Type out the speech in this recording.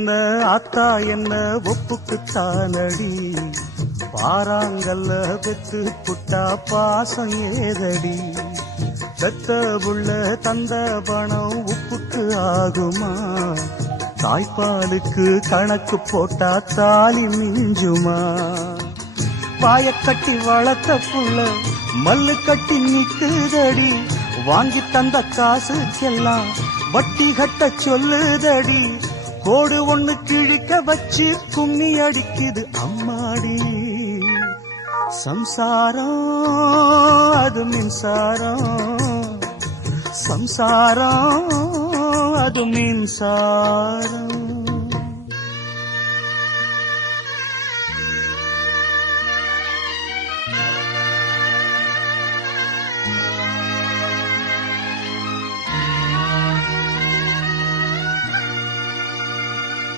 என்ன ஆத்தா என்ன ஒப்புக்குத்தானடி, பாராங்கல்ல பெத்து புட்டா பாசம் ஏதடி, பெத்த புள்ள தந்த பணம் உப்புக்கு ஆகுமா, தாய்ப்பாலுக்கு கணக்கு போட்டா தாலி மிஞ்சுமா, பாயக்கட்டி வளர்த்த புள்ள மல்லு கட்டி நிக்குதடி, வாங்கி தந்த காசுக்கெல்லாம் வட்டி கட்ட சொல்லுதடி, கோடு ஒண்ணு கிழிக்க வச்சு கும்மி அடிக்குது அம்மாடி, சம்சாரம் அது மின்சாரம், சம்சாரம் அது மின்சாரம்.